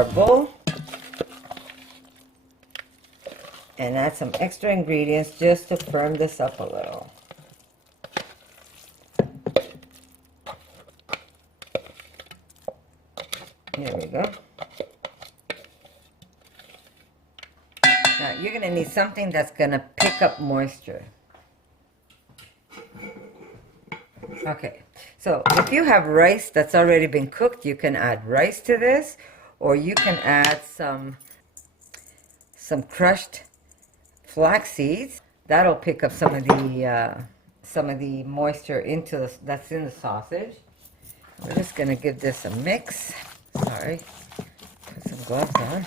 our bowl and add some extra ingredients just to firm this up a little. Here we go. Now you're going to need something that's going to pick up moisture. Okay, so if you have rice that's already been cooked, you can add rice to this, or you can add some crushed flax seeds. That'll pick up some of the moisture that's in the sausage. We're just going to give this a mix. Sorry, put some gloves on.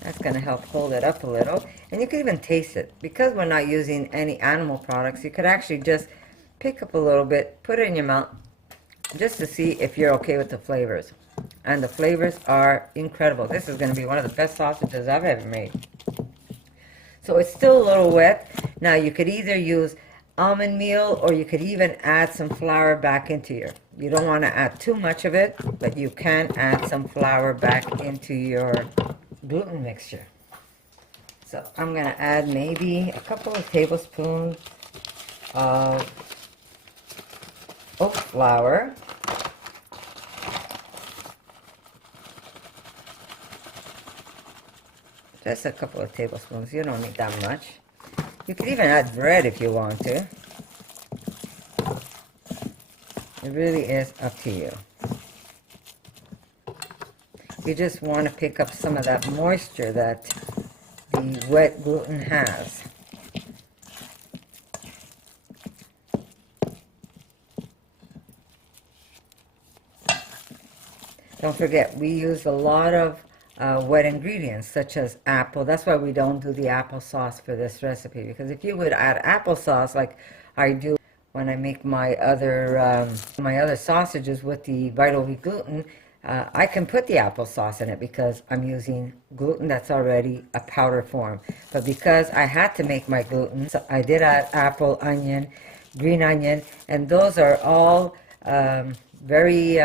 That's going to help hold it up a little. And you can even taste it. Because we're not using any animal products, you could actually just pick up a little bit, put it in your mouth, just to see if you're okay with the flavors. And the flavors are incredible. This is going to be one of the best sausages I've ever made. So it's still a little wet. Now you could either use almond meal, or you could even add some flour back into you don't want to add too much of it, but you can add some flour back into your gluten mixture. So I'm going to add maybe a couple of tablespoons of oat flour. Just a couple of tablespoons. You don't need that much. You could even add bread if you want to. It really is up to you. You just want to pick up some of that moisture that the wet gluten has. Don't forget, we use a lot of wet ingredients such as apple. That's why we don't do the applesauce for this recipe, because if you would add applesauce like I do when I make my other sausages with the Vital Wheat gluten, I can put the applesauce in it because I'm using gluten that's already a powder form. But because I had to make my gluten, so I did add apple, onion, green onion, and those are all very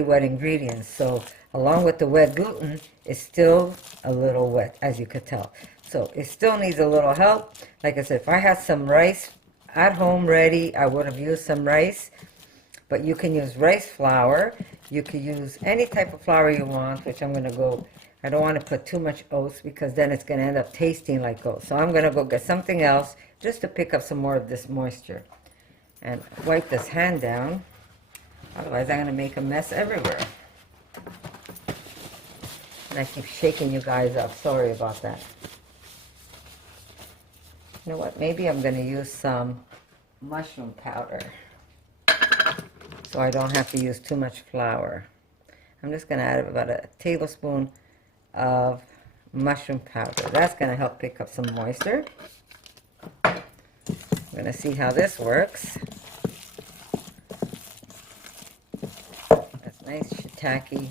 wet ingredients. So along with the wet gluten, it's still a little wet, as you could tell. So it still needs a little help. Like I said, if I had some rice at home ready, I would have used some rice. But you can use rice flour. You can use any type of flour you want, which I'm going to go, I don't want to put too much oats because then it's going to end up tasting like oats. So I'm going to go get something else just to pick up some more of this moisture. And wipe this hand down. Otherwise I'm going to make a mess everywhere. And I keep shaking you guys up. Sorry about that. You know what? Maybe I'm going to use some mushroom powder, so I don't have to use too much flour. I'm just going to add about a tablespoon of mushroom powder. That's going to help pick up some moisture. I'm going to see how this works. That's nice shiitake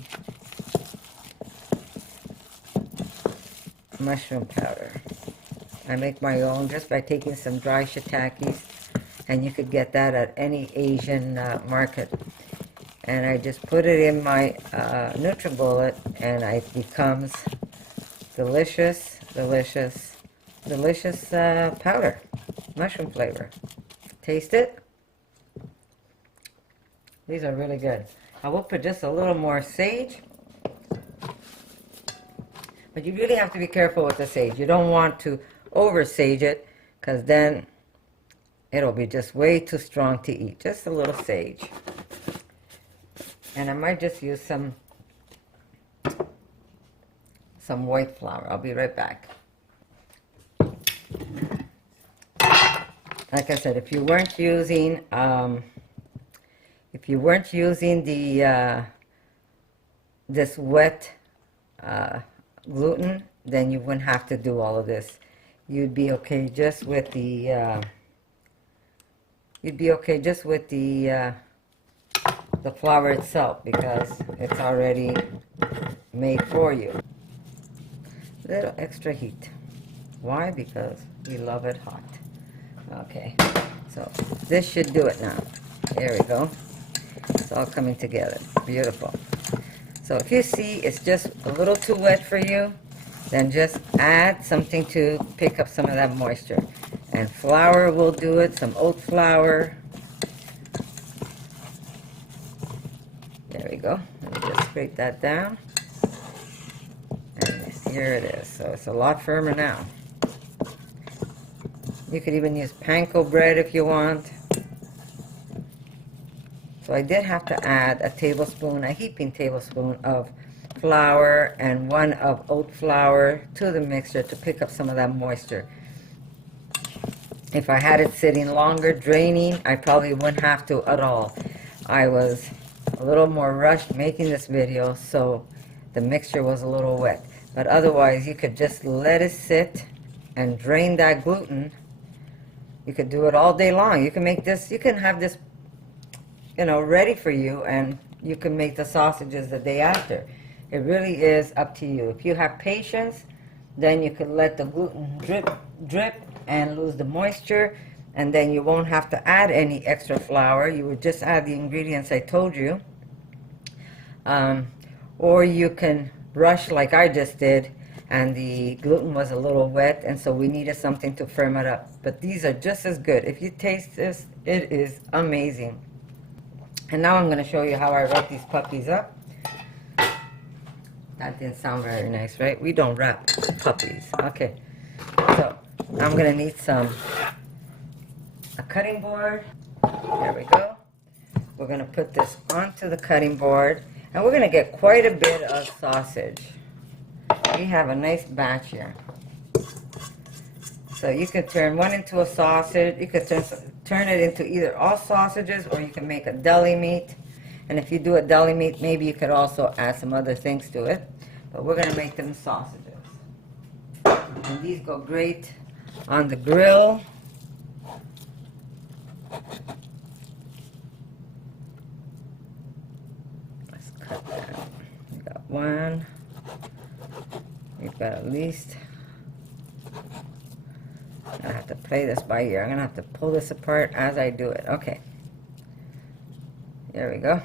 mushroom powder. I make my own just by taking some dry shiitakes, and you could get that at any Asian market. And I just put it in my NutriBullet, and it becomes delicious, delicious, delicious powder, mushroom flavor. Taste it. These are really good. I will put just a little more sage. But you really have to be careful with the sage. You don't want to over sage it, because then it'll be just way too strong to eat. Just a little sage. And I might just use some white flour. I'll be right back. Like I said, if you weren't using the this wet gluten, then you wouldn't have to do all of this. You'd be okay just with the flour itself, because it's already made for you. A little extra heat. Why? Because we love it hot. Okay, so this should do it now. There we go. It's all coming together. Beautiful. So if you see it's just a little too wet for you, then just add something to pick up some of that moisture. And flour will do it, some oat flour. There we go. Let me just scrape that down. And here it is. So it's a lot firmer now. You could even use panko bread if you want. So I did have to add a tablespoon, a heaping tablespoon of flour and one of oat flour to the mixture to pick up some of that moisture. If I had it sitting longer, draining, I probably wouldn't have to at all. I was a little more rushed making this video, so the mixture was a little wet. But otherwise, you could just let it sit and drain that gluten. You could do it all day long. You can make this, you can have this, you know, ready for you, and you can make the sausages the day after. It really is up to you. If you have patience, then you can let the gluten drip and lose the moisture, and then you won't have to add any extra flour. You would just add the ingredients I told you. Or you can rush like I just did, and the gluten was a little wet, and so we needed something to firm it up. But these are just as good. If you taste this, it is amazing. And now I'm going to show you how I wrap these puppies up. That didn't sound very nice, right? We don't wrap puppies. Okay. So I'm going to need a cutting board. There we go. We're going to put this onto the cutting board, and we're going to get quite a bit of sausage. We have a nice batch here. So you could turn one into a sausage. You could turn it into either all sausages, or you can make a deli meat. And if you do a deli meat, maybe you could also add some other things to it. But we're going to make them sausages. And these go great on the grill. Let's cut that. We got one. We've got at least... I have to play this by ear. I'm going to have to pull this apart as I do it. Okay. There we go.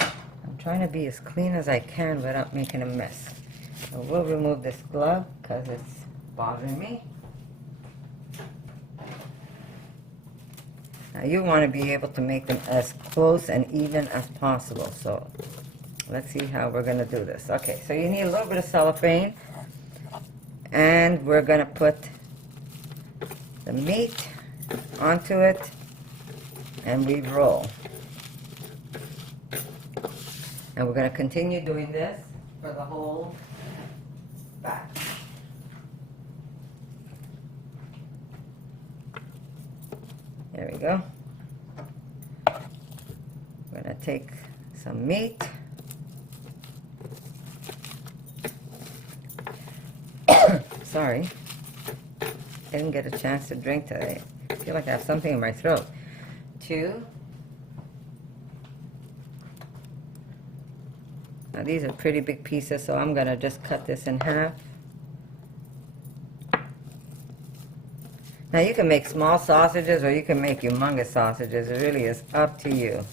I'm trying to be as clean as I can without making a mess. So we'll remove this glove because it's bothering me. Now you want to be able to make them as close and even as possible. So let's see how we're going to do this. Okay, so you need a little bit of cellophane. And we're going to put the meat onto it, and we roll. And we're going to continue doing this for the whole batch. There we go. We're going to take some meat. Sorry, I didn't get a chance to drink today. I feel like I have something in my throat. 2. Now these are pretty big pieces, so I'm gonna just cut this in half. Now you can make small sausages or you can make humongous sausages. It really is up to you.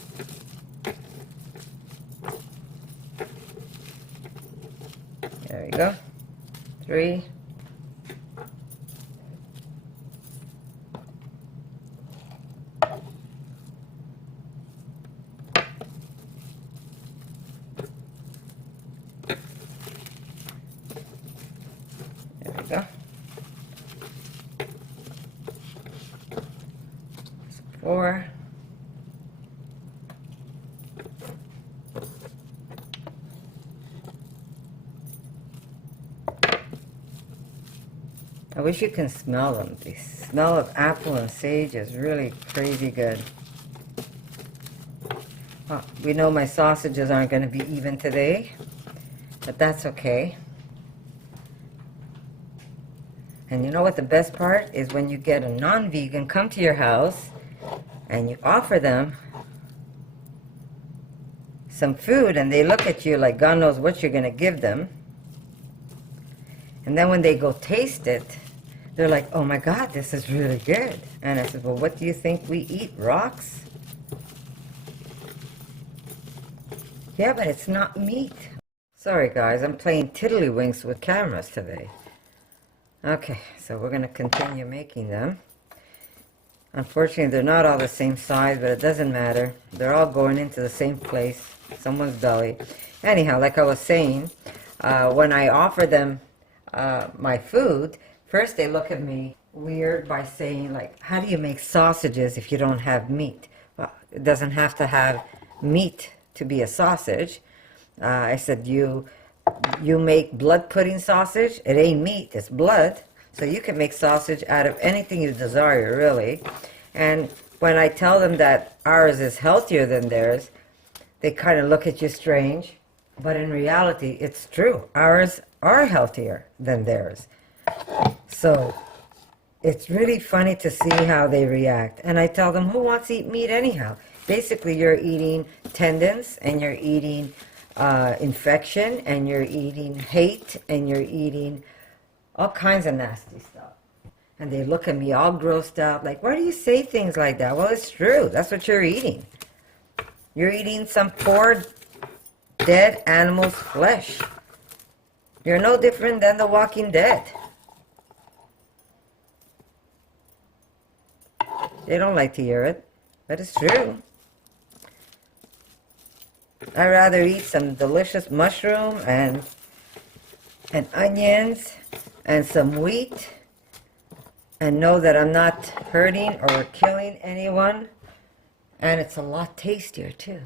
There we go. 3. There we go. 4. I wish you can smell them. The smell of apple and sage is really crazy good. Well, we know my sausages aren't going to be even today, but that's okay. And you know what the best part is? When you get a non-vegan come to your house and you offer them some food and they look at you like God knows what you're going to give them. And then when they go taste it, They're like, oh my God, this is really good. And I said, well, what do you think we eat? Rocks? Yeah, but it's not meat. Sorry guys, I'm playing tiddlywinks with cameras today. Okay, so we're going to continue making them. Unfortunately, they're not all the same size, but it doesn't matter. They're all going into the same place, someone's belly. Anyhow, like I was saying, when I offer them my food, first they look at me weird by saying, like, how do you make sausages if you don't have meat? Well, it doesn't have to have meat to be a sausage. I said, you make blood pudding sausage. It ain't meat, it's blood. So you can make sausage out of anything you desire, really. And when I tell them that ours is healthier than theirs, they kind of look at you strange. But in reality, it's true. Ours are healthier than theirs. So it's really funny to see how they react. And I tell them, who wants to eat meat anyhow? Basically, you're eating tendons, and you're eating infection, and you're eating hate, and you're eating all kinds of nasty stuff. And they look at me all grossed out, like, why do you say things like that? Well, it's true. That's what you're eating. You're eating some poor, dead animal's flesh. You're no different than the Walking Dead. They don't like to hear it, but it's true. I'd rather eat some delicious mushroom and onions and some wheat and know that I'm not hurting or killing anyone. And it's a lot tastier too.